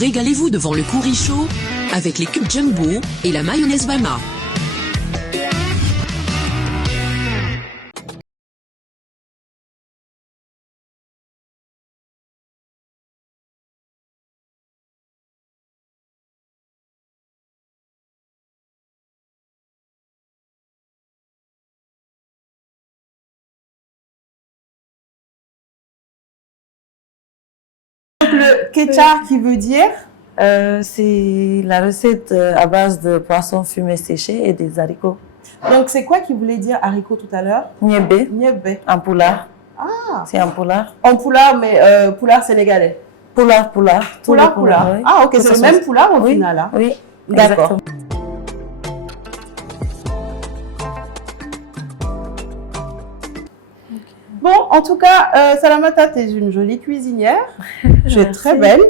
Régalez-vous devant le curry chaud avec les cubes jumbo et la mayonnaise Bama. Le ketchup qui veut dire c'est la recette à base de poisson fumé séché et des haricots. donc c'est quoi qui voulait dire haricot tout à l'heure? Niébé, Niébé. en poulard. Ah, C'est un poulard. en poulard, mais poulard sénégalais. Poulard. Tous les Poulard. poulards, oui. Ah, ok, Que c'est ce le soit- même poulard au Oui, final. Hein. oui, D'accord. exactement. Bon, en tout cas, Salamata, tu es une jolie cuisinière. Tu es très belle.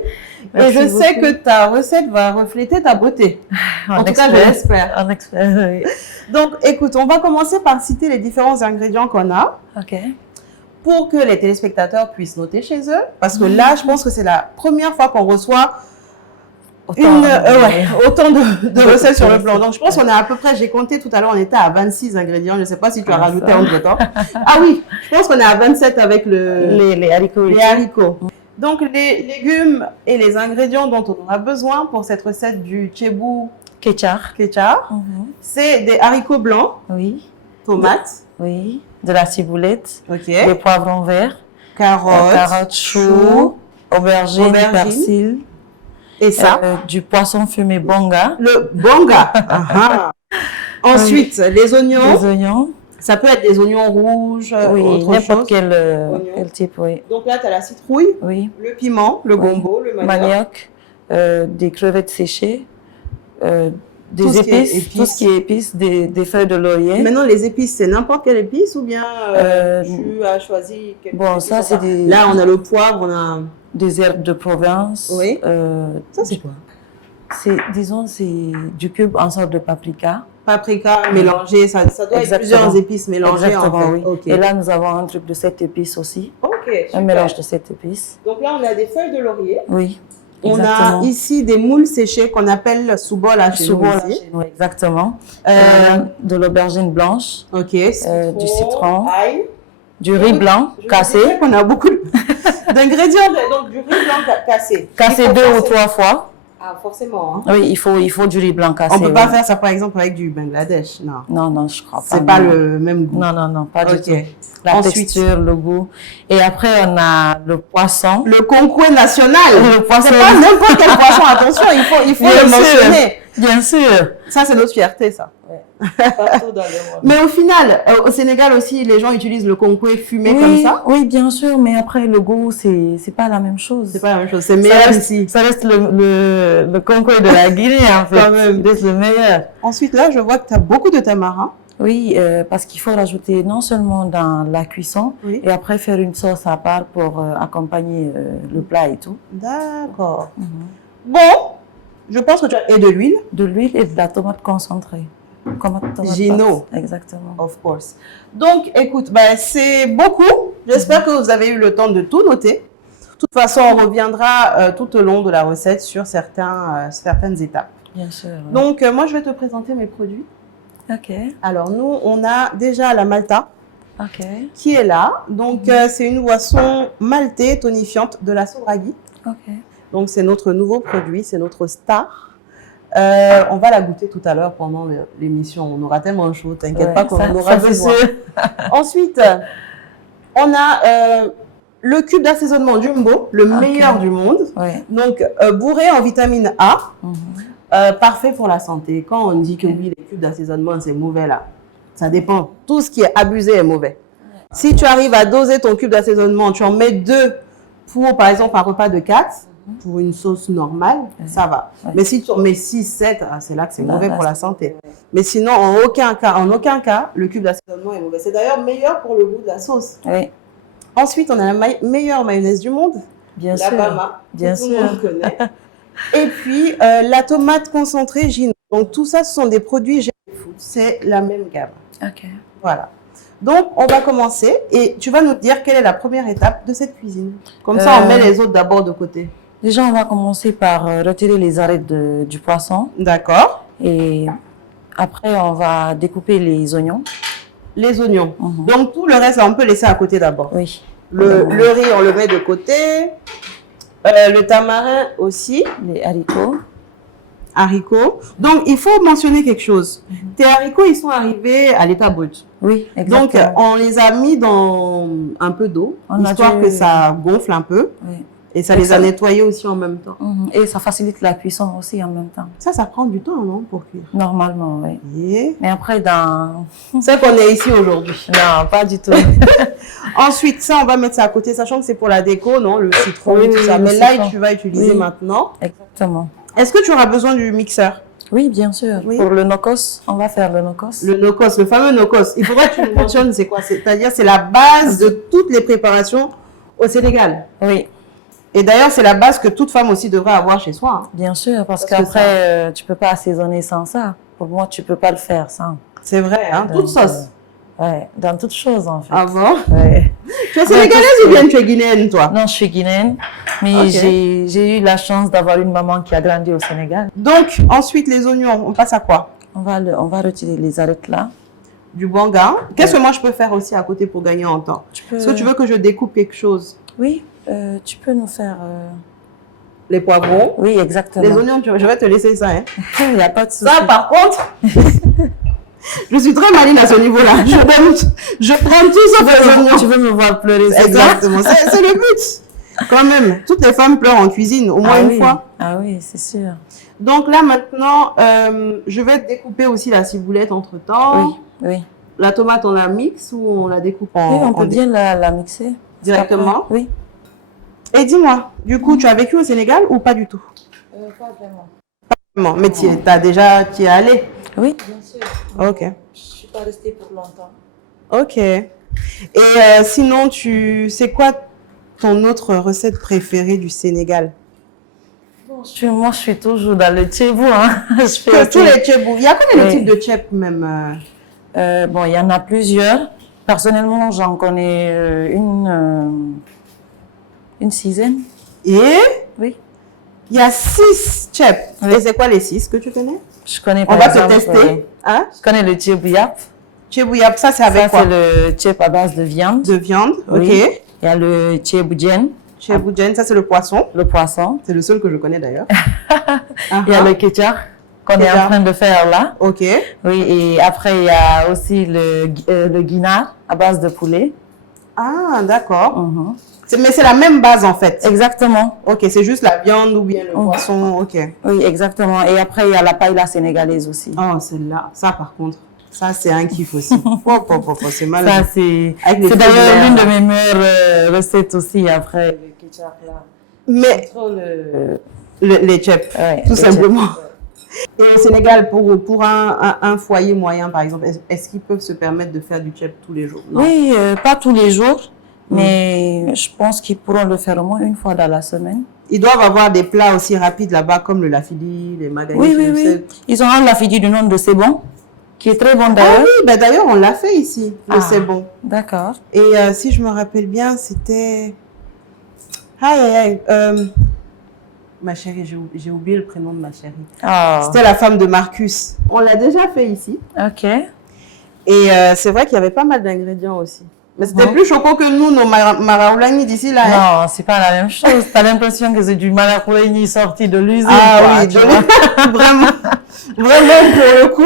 Merci et je sais beaucoup. que ta recette va refléter ta beauté. En tout cas, je l'espère. On espère, oui. Donc, écoute, on va commencer par citer les différents ingrédients qu'on a Ok. pour que les téléspectateurs puissent noter chez eux. Parce que là, je pense que c'est la première fois qu'on reçoit autant de recettes sur le plan. Donc, je pense qu'on est à peu près, j'ai compté tout à l'heure, on était à 26 ingrédients. Je ne sais pas si tu as rajouté entre-temps. Ah oui, je pense qu'on est à 27 avec Les haricots. les haricots. Donc, les légumes et les ingrédients dont on aura besoin pour cette recette du tchébou Ketchup. c'est des haricots blancs, Oui. tomates, Oui. De la ciboulette. ok, Des poivrons verts. carottes, choux. Aubergines, aubergines. persil. et ça, Du poisson fumé bonga. le bonga. Ah, ah. Ensuite, les oignons. Des oignons. Ça peut être des oignons rouges, Oui, autre n'importe chose. quel type, oui. Donc là, tu as la citrouille, Oui. le piment, le Oui. gombo, le manioc. Manioc, des crevettes séchées, Tout des ce qui est épices, épices. tout ce qui est épices, des feuilles de laurier. Maintenant, les épices, c'est n'importe quelle épice ou bien tu as choisi quelque bon, épice ça, ou c'est pas? des- Là, on a le poivre, on a... Des herbes de Provence. Oui. Ça, c'est quoi? Disons, c'est du cube en sorte de papica. Paprika mélangé, ça doit être Exactement. plusieurs épices mélangées Exactement, en fait. oui. Ok. Et là, nous avons un truc de 7 épices aussi. Ok, Un super. mélange de 7 épices. Donc là, on a des feuilles de laurier. Oui. On Exactement. a ici des moules séchées qu'on appelle soubola chez nous Souvent, ici. oui, exactement. Euh, De l'aubergine blanche, Ok, du citron, ail. du riz blanc Je cassé, dirais qu'on a beaucoup d'ingrédients, donc du riz blanc cassé. cassé Il faut 2 ou forcément- 3 fois. Ah, forcément. Hein. Oui, il faut du riz blanc cassé. On ne peut pas oui. faire ça par exemple avec du Bangladesh, non. Non, je crois pas. C'est pas non. le même goût. Non, pas Ok. du tout. La Ensuite, texture, le goût. Et après, on a le poisson. le concours national. Le poisson. C'est pas n'importe quel poisson, attention, il faut Bien le sûr. mentionner. Bien sûr. Ça, c'est notre fierté, ça. Partout dans le monde. Mais au final, au Sénégal aussi, les gens utilisent le concours fumé comme ça. Oui, bien sûr, mais après, le goût, c'est pas la même chose. C'est pas la même chose. C'est meilleur ici. Ça reste le concours de la Guinée, en fait. Quand même. C'est le meilleur. Ensuite, là, je vois que tu as beaucoup de tamarin. Oui, parce qu'il faut rajouter non seulement dans la cuisson, Oui. et après faire une sauce à part pour accompagner le plat et tout. D'accord. Bon, je pense que tu as... Et de l'huile, De l'huile et de la tomate concentrée. Tomate Gino. paste. Exactement. of course. Donc, écoute, ben, c'est beaucoup. J'espère que vous avez eu le temps de tout noter. De toute façon, on reviendra tout au long de la recette sur certaines étapes. Bien sûr. Donc, moi, je vais te présenter mes produits. Ok. Alors, nous, on a déjà la Malta Ok. qui est là. Donc, c'est une boisson maltée tonifiante de la Sobragui. Ok. Donc, c'est notre nouveau produit, c'est notre star. On va la goûter tout à l'heure pendant l'émission. On aura tellement chaud, t'inquiète Ouais, pas qu'on ça, aura c'est besoin. sûr. Ensuite, on a le cube d'assaisonnement Jumbo, le meilleur du monde. Ouais. Donc, bourré en vitamine A, Mhm. parfait pour la santé. Quand on dit que oui, les cubes d'assaisonnement, c'est mauvais là, ça dépend. Tout ce qui est abusé est mauvais. Si tu arrives à doser ton cube d'assaisonnement, tu en mets 2 pour, par exemple, un repas de 4, pour une sauce normale, ça va. Ouais. Mais si tu en mets 6, 7, c'est là que c'est Là, mauvais là, pour la c'est- santé. Mais sinon, en aucun cas, le cube d'assaisonnement est mauvais. C'est d'ailleurs meilleur pour le goût de la sauce. Oui, Ensuite, on a la meilleure mayonnaise du monde, bien la sûr. Bama, Bien que tout le sûr. monde connaît. Et puis, la tomate concentrée Gino. Donc, tout ça, ce sont des produits GM Food. C'est la même gamme. Ok. Voilà. Donc, on va commencer et tu vas nous dire quelle est la première étape de cette cuisine. Comme ça, on met les autres d'abord de côté. Déjà, on va commencer par retirer les arêtes du poisson. D'accord. Et après, on va découper les oignons. Les oignons. Donc, tout le reste, là, on peut laisser à côté d'abord. Oui. Le riz, on le met de côté. Le tamarin aussi. Les haricots. Haricots. Donc, il faut mentionner quelque chose. Tes haricots, ils sont arrivés à l'état brut. Oui, Donc, exactement. on les a mis dans un peu d'eau, histoire que ça gonfle un peu. Oui. Et ça les a nettoyés aussi en même temps. Et ça facilite la cuisson aussi en même temps. Ça prend du temps, non, pour cuire? Normalement, oui. Yeah. Mais après, C'est qu'on est ici aujourd'hui. Non, pas du tout. Ensuite, ça, on va mettre ça à côté, sachant que c'est pour la déco, non? Le citron, Oui, tout oui, ça. le Mais là, citron. tu vas utiliser Oui. maintenant. Exactement. Est-ce que tu auras besoin du mixeur? Oui, bien sûr. Oui. Pour le nokos, on va faire le nokos. Le nokos, le fameux nokos. Il faudrait que tu nous mentionnes c'est quoi? C'est-à-dire, c'est la base de toutes les préparations au Sénégal. Oui, Et d'ailleurs, c'est la base que toute femme aussi devrait avoir chez soi. Hein. bien sûr, parce Parce que qu'après, tu peux pas assaisonner sans ça. Pour moi, tu peux pas le faire sans. C'est vrai, hein? Donc, Toute sauce. Ouais, dans toute chose en fait. Ah bon? Ouais. Tu es sénégalaise ou bien tu es guinéenne, toi? Non, je suis guinéenne, mais Ok. j'ai eu la chance d'avoir une maman qui a grandi au Sénégal. Donc, ensuite, les oignons, on passe à quoi? On va retirer les arêtes là. Du banga. Qu'est-ce que moi je peux faire aussi à côté pour gagner en temps? Est-ce que tu veux que je découpe quelque chose? Oui, tu peux nous faire. Les poivrons. Oui, exactement. Les oignons, je vais te laisser ça. Hein. Il n'y a pas de souci. Ça, par contre, je suis très maline à ce niveau-là. Je prends tout sauf les oignons. Tu veux me voir pleurer, c'est ça? Exactement, c'est le but. Quand même, toutes les femmes pleurent en cuisine, au moins une fois. Ah oui, c'est sûr. Donc là, maintenant, je vais découper aussi la ciboulette entre-temps. Oui, oui. La tomate, on la mixe ou on la découpe en... Oui, on peut bien la mixer. Directement? Oui. Et dis-moi, du coup, tu as vécu au Sénégal ou pas du tout? Pas vraiment. Non, mais tu y es allé? Oui, bien sûr. Ok. Je ne suis pas restée pour longtemps. Ok. Et sinon, c'est quoi ton autre recette préférée du Sénégal? Moi, je suis toujours dans le tchébou. Hein. Je fais Tous les tchébous. Il y a combien de Oui. types de tchèp même? Bon, il y en a plusieurs. Personnellement, j'en connais une sixième. Et Oui. il y a 6 tchèp. Oui. Et c'est quoi les 6 que tu connais? Je connais On par va exemple, te tester. Hein? je connais le tchébou yap. Tchébou yap, ça c'est Ça, avec quoi? c'est le tchép à base de viande. De viande. Oui. Ok. Il y a le tchébou djen, Tchébou djen, ça c'est le poisson. le poisson. C'est le seul que je connais d'ailleurs. Il y a le ketchup qu'on est en train de faire là. Ok. Oui, et après, il y a aussi le guinard à base de poulet. Ah, d'accord. Mhm. Mais c'est la même base en fait. Exactement. Ok, c'est juste la viande ou bien le poisson. Ok. Oui, exactement. Et après, il y a la paella sénégalaise aussi. Oh, celle-là. Ça par contre, ça c'est un kiff aussi. C'est malade. Ça, c'est Avec les fruits de d'ailleurs mer. l'une de mes meilleures recettes aussi après le ketchup là. Mais Trop les tchèps, Ouais, tout les simplement. Et au Sénégal, pour un foyer moyen, par exemple, est-ce qu'ils peuvent se permettre de faire du tchèp tous les jours? Non. Oui, pas tous les jours, mais je pense qu'ils pourront le faire au moins une fois dans la semaine. Ils doivent avoir des plats aussi rapides là-bas, comme le lafili, les magali. Oui, oui, oui. Ils ont un lafidi du nom de C'est bon, qui est très bon Ah d'ailleurs. oui, ben d'ailleurs, on l'a fait ici, le Ah. c'est bon. D'accord. Et si je me rappelle bien, c'était... Aïe, aïe, aïe. Ma chérie, j'ai oublié le prénom de ma chérie. Ah, C'était la femme de Marcus. On l'a déjà fait ici. ok. Et c'est vrai qu'il y avait pas mal d'ingrédients aussi. Mais c'était Mhm. plus choquant que nous, nos maraoulani d'ici là. Hein. Non, c'est pas la même chose. T'as l'impression que c'est du malakoureni sorti de l'usine. Ah quoi, oui, tu vois. vraiment, vraiment pour le coup.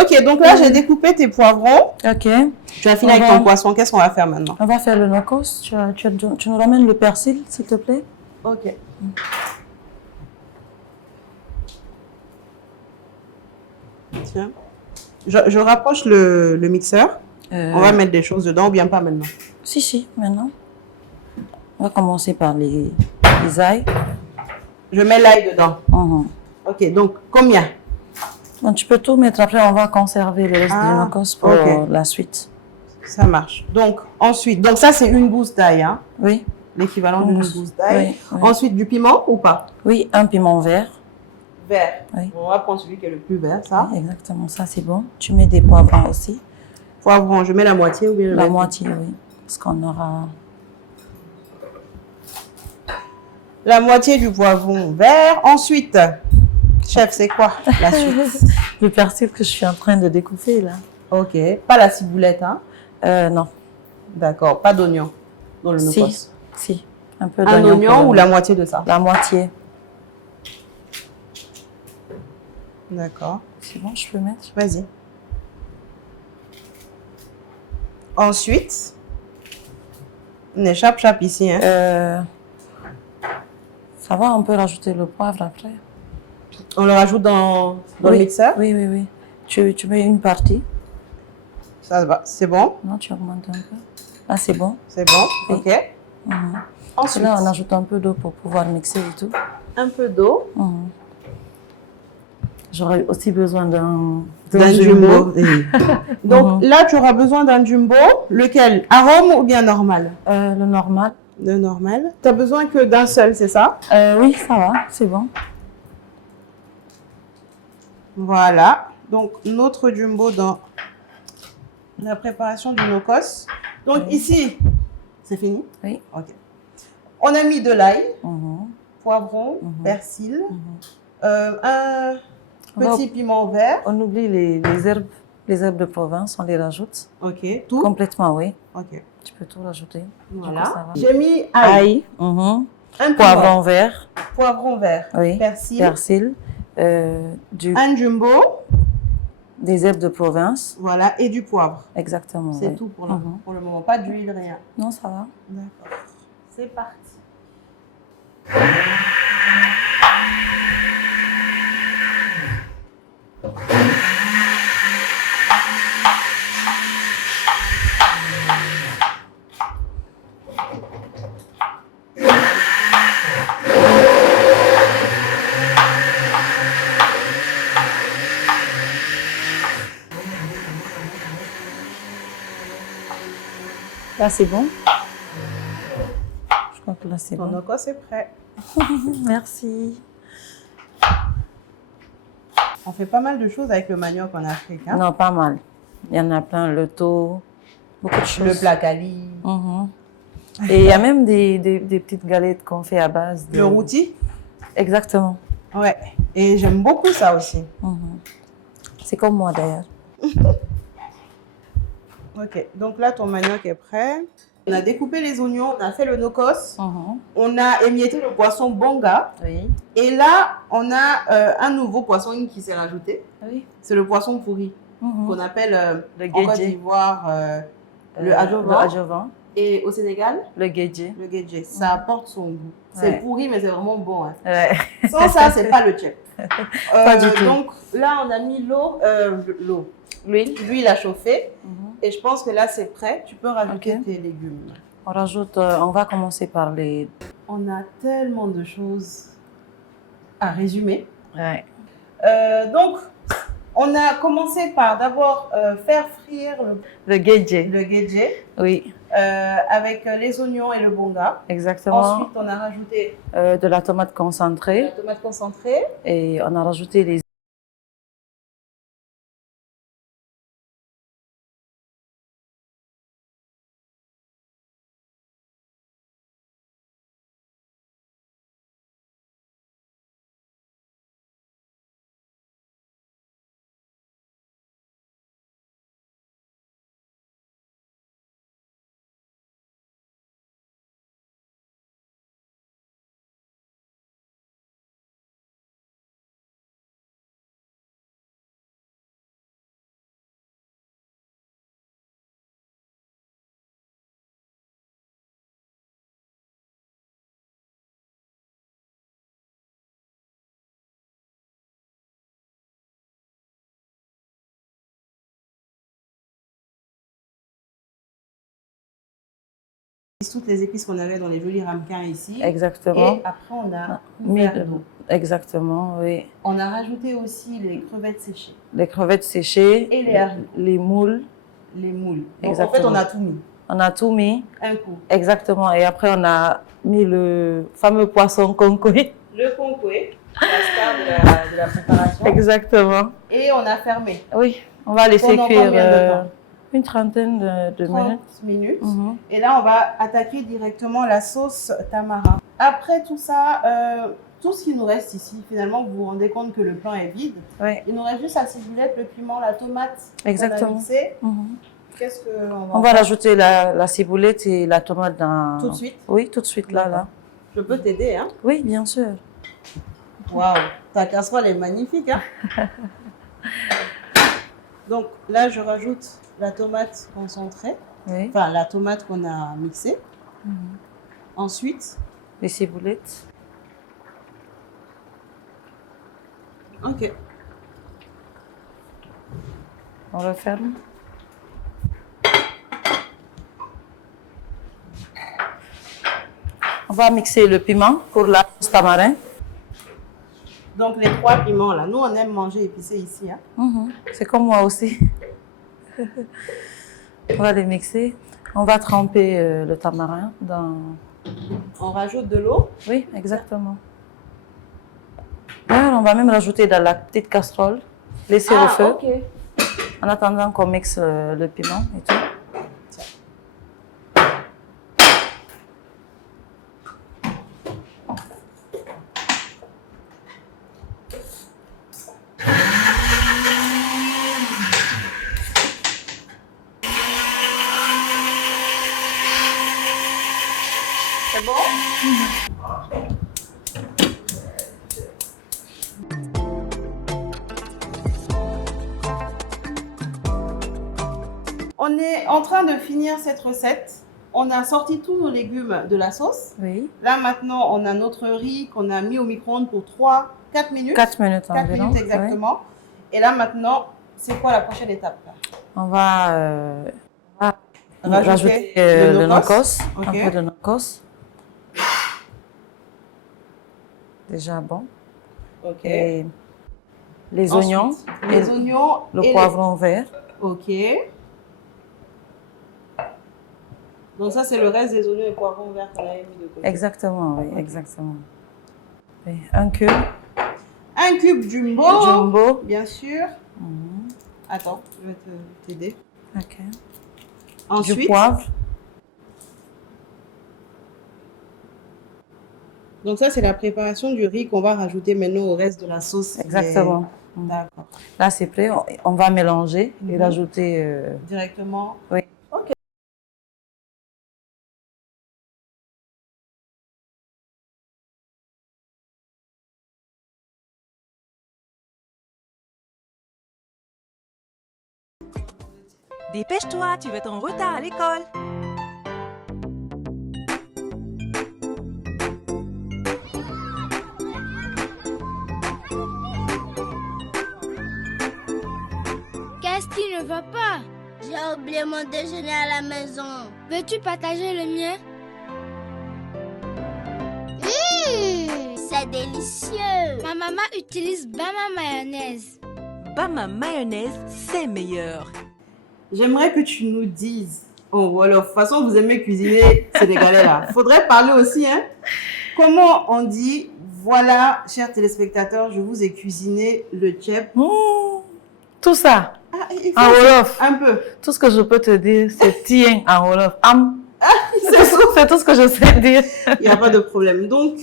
Ok, donc là, j'ai découpé tes poivrons. Ok. Tu as fini avec ton poisson. Qu'est-ce qu'on va faire maintenant? On va faire le nokos. Tu nous ramènes le persil, s'il te plaît? Ok. Tiens. Je rapproche le mixeur. On va mettre des choses dedans ou bien pas maintenant? Si, maintenant. On va commencer par les ailes. Je mets l'ail dedans. Mhm. Ok, donc combien? Bon, tu peux tout mettre. Après, on va conserver le reste du Ah, nokos pour ok. la suite. Ça marche. Donc, ensuite, donc ça c'est une gousse d'ail, hein? Oui. L'équivalent d'une gousse d'ail. Oui, oui. Ensuite, du piment ou pas? Oui, un piment vert. Vert. Oui. On va prendre celui qui est le plus vert, ça. Oui, exactement, ça c'est bon. Tu mets des poivrons aussi. Poivron, je mets la moitié ou bien je La mets- moitié, oui. Parce qu'on aura... La moitié du poivron vert. Ensuite, chef, c'est quoi la suite? Le persil que je suis en train de découper là. Ok, pas la ciboulette, hein? Non. D'accord, pas d'oignon dans le no-cost. Si, un peu Un d'oignon. oignon ou la moitié de ça? La moitié. D'accord. C'est bon, je peux mettre? Vas-y. Ensuite, on est chap-chap ici, hein? Ça va, on peut rajouter le poivre après. On le rajoute dans le mixeur? Oui, oui, oui. Tu mets une partie. Ça va, c'est bon? Non, tu augmentes un peu. Ah, c'est bon. C'est bon, Oui. ok. Ensuite, Là, on ajoute un peu d'eau pour pouvoir mixer et tout. un peu d'eau. J'aurais aussi besoin d'un Jumbo. Donc là, tu auras besoin d'un jumbo. Lequel? Arôme ou bien normal? Le normal. Le normal. Tu as besoin que d'un seul, c'est ça? Oui, ça va, c'est bon. Voilà. Donc, notre jumbo dans la préparation du no-cost. Donc ici, c'est fini? Oui. Ok. On a mis de l'ail, poivron, persil, un petit piment vert. On oublie les herbes de Provence, on les rajoute. Ok. Tout? Complètement, oui. Ok. Tu peux tout rajouter. Voilà. Ça va. J'ai mis ail. Un Un poivron vert. Poivron vert. Oui. Persil. Persil. Un jumbo. Des herbes de Provence. Voilà. Et du poivre. Exactement. C'est tout pour le moment. Pas d'huile, rien. Non, ça va. D'accord. C'est parti. Là, c'est bon. Je crois que là, c'est Ton bon. no-cost est prêt. Merci. On fait pas mal de choses avec le manioc en Afrique. Hein? Non, pas mal. Il y en a plein. Le taux, beaucoup de choses. Le placali. Et il y a même des petites galettes qu'on fait à base de... Le rôti. Exactement. Ouais. Et j'aime beaucoup ça aussi. C'est comme moi d'ailleurs. Ok. Donc là, ton manioc est prêt. On a découpé les oignons, on a fait le no-cost. On a émietté le poisson bonga. Oui. Et là, on a un nouveau poisson qui s'est rajouté. Oui. C'est le poisson pourri, qu'on appelle Le en Côte guédjé. d'Ivoire le adjovan. Le adjovan. Et au Sénégal, Le guédjé. le guédjé. Ça apporte son goût. C'est Ouais. pourri, mais c'est vraiment bon. Hein. Ouais. Sans ça, c'est pas le tchèp. Pas du tout. Donc là, on a mis l'huile à chauffer. Et je pense que là, c'est prêt. Tu peux rajouter tes légumes. On rajoute, on va commencer par les... On a tellement de choses à résumer. Ouais. Donc, on a commencé par d'abord faire frire Le guédjé. le guédjé Oui, avec les oignons et le bonga. exactement. Ensuite, on a rajouté De la tomate la concentrée. tomate concentrée. Et on a rajouté les... Toutes les épices qu'on avait dans les jolis ramequins ici. Exactement. Et après, on a Mis ouvert le- l'eau. Exactement, oui. On a rajouté aussi les crevettes séchées Les crevettes séchées. et les haricots, Les moules. les moules. Donc, en fait, Exactement. on a tout mis. On a tout mis. Un coup. Exactement. Et après, on a mis le fameux poisson concoy. Le concoué, la star de la préparation. Exactement. Et on a fermé. Oui, on va laisser Pendant cuire combien de temps? Une trentaine de 30 minutes. minutes. Mhm. Et là, on va attaquer directement la sauce tamarin. Après tout ça, tout ce qui nous reste ici, finalement, vous vous rendez compte que le plan est vide. Oui, Il nous reste juste la ciboulette, le piment, la tomate. exactement. qu'on a mixé. Mhm. Qu'est-ce qu'on va On va rajouter la ciboulette et la tomate dans... Tout de suite? Oui, tout de suite, là. Je peux t'aider, hein? Oui, bien sûr. Waouh, ta casserole est magnifique, hein? Donc là, je rajoute la tomate concentrée, Oui. enfin la tomate qu'on a mixée. Mhm. Ensuite, Les ciboulettes. ok. On referme. On va mixer le piment pour la sauce tamarin. Donc les 3 piments là, nous on aime manger épicé ici, hein? Mhm. C'est comme moi aussi. On va les mixer. On va tremper le tamarin dans... On rajoute de l'eau. Oui, exactement. Là, on va même rajouter dans la petite casserole, laisser au feu, ok. en attendant qu'on mixe le piment et tout. C'est bon? On est en train de finir cette recette. On a sorti tous nos légumes de la sauce. Oui. Là maintenant, on a notre riz qu'on a mis au micro-ondes pour 3-4 minutes. 4 minutes 4 environ. minutes exactement. Et là maintenant, c'est quoi la prochaine étape là? On va rajouter le nocos, Ok. un peu de nocos. Déjà bon. Ok. Et les Ensuite, oignons. les et oignons le et poivron vert. Ok. Donc ça, c'est le reste des oignons et poivrons verts qu'on avait mis de côté. Exactement, oui, exactement. Et un cube Un cube jumbo. jumbo. Bien sûr. Mhm. Attends, je vais t'aider. Ok. Ensuite, Du poivre. donc ça, c'est la préparation du riz qu'on va rajouter maintenant au reste de la sauce. Exactement. Mhm. D'accord. Là, c'est prêt. On va mélanger et Mhm. rajouter. Directement. Oui. Ok. Dépêche-toi, tu vas être en retard à l'école. Qu'est-ce qui ne va pas? J'ai oublié mon déjeuner à la maison. Veux-tu partager le mien? C'est délicieux. Ma maman utilise Bama mayonnaise. Bama mayonnaise, c'est meilleur. J'aimerais que tu nous dises. Oh, voilà. De toute façon, vous aimez cuisiner sénégalais là. Faudrait parler aussi, hein. Comment on dit, voilà, chers téléspectateurs, je vous ai cuisiné le tchèp. Tout ça. Ah, il faut En wolof. un peu. Tout ce que je peux te dire, c'est tien en wolof. C'est C'est tout ce que je sais dire. Il n'y a pas de problème. Donc,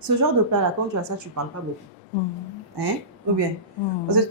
ce genre de plat là, quand tu as ça, tu ne parles pas beaucoup. Hein? Ou bien? Parce que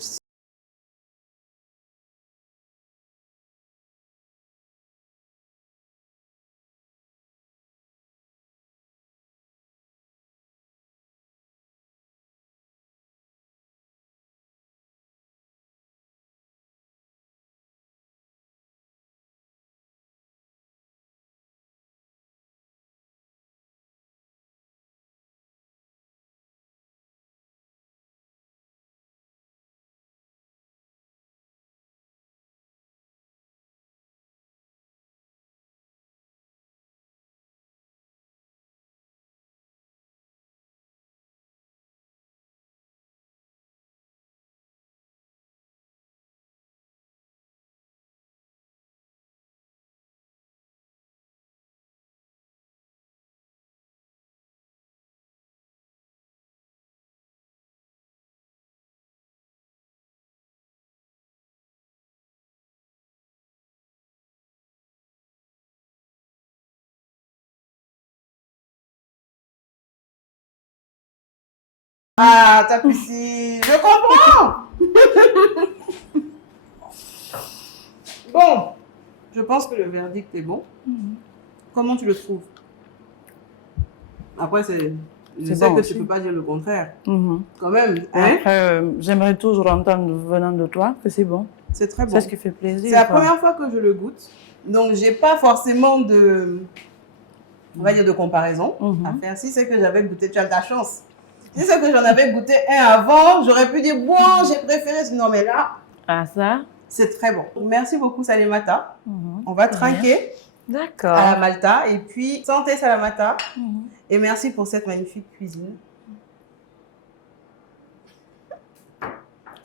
Ah, ta piscine, je comprends. Bon, je pense que le verdict est bon. Comment tu le trouves? Après, je sais bon que aussi. tu ne peux pas dire le contraire. Quand même, hein? Après, j'aimerais toujours entendre venant de toi que c'est bon. C'est très bon. C'est ce qui fait plaisir. C'est la quoi. première fois que je le goûte. Donc, j'ai pas forcément on va dire, de comparaison à faire. Si c'est que j'avais goûté, tu as de la chance. Si c'est que j'en avais goûté un avant, j'aurais pu dire, bon, j'ai préféré. Non, mais là, Ah, ça? c'est très bon. Merci beaucoup, Salimata. On va Ouais. trinquer D'accord. à la Malta. Et puis, santé, Salimata. Et merci pour cette magnifique cuisine.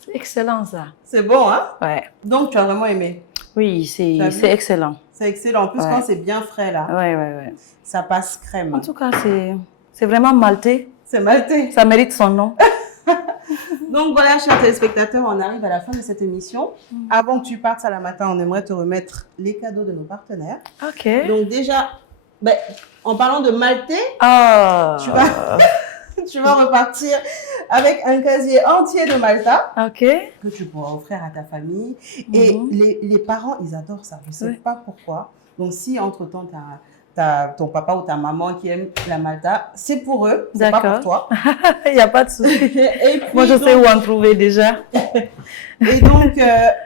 C'est excellent, ça. C'est bon, hein? Ouais. Donc, tu as vraiment aimé. Oui, T'as vu? c'est excellent. C'est excellent. En plus, Ouais. quand c'est bien frais, là, Ouais. ça passe crème. En tout cas, c'est vraiment maltais. C'est maltais. Ça mérite son nom. Donc voilà, chers téléspectateurs, on arrive à la fin de cette émission. Avant que tu partes, Salamata, on aimerait te remettre les cadeaux de nos partenaires. OK. Donc déjà, en parlant de maltais, Ah. tu vas repartir avec un casier entier de Malta OK. que tu pourras offrir à ta famille. Et les parents, ils adorent ça. Je ne sais Oui. pas pourquoi. Donc si entre-temps, t'as ton papa ou ta maman qui aime la Malta, c'est pour eux, c'est pas pour toi. Il n'y a pas de souci. Et puis, Moi, je sais où en trouver déjà. Et donc,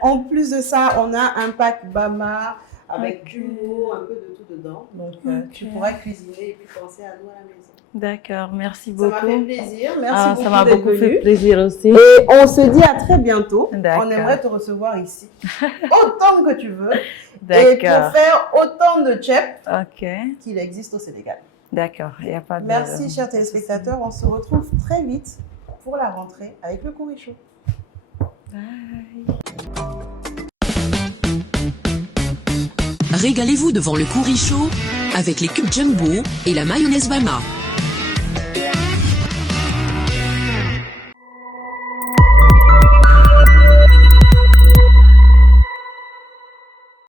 en plus de ça, on a un pack Bama avec Ok. du mot, un peu de tout dedans. Donc, tu pourras cuisiner et puis penser à nous à la maison. D'accord, merci Ça m'a fait beaucoup. plaisir. Merci Ah, beaucoup ça m'a d'être beaucoup fait venu. plaisir aussi. Et on se dit à très bientôt. D'accord. On aimerait te recevoir ici autant que tu veux. Et pour D'accord. faire autant de chefs OK. qu'il existe au Sénégal. D'accord, il n'y a pas de... Merci, chers téléspectateurs. On se retrouve très vite pour la rentrée avec le Kouri Show. Régalez-vous devant le Kouri Show avec les cubes Jumbo et la mayonnaise Bama.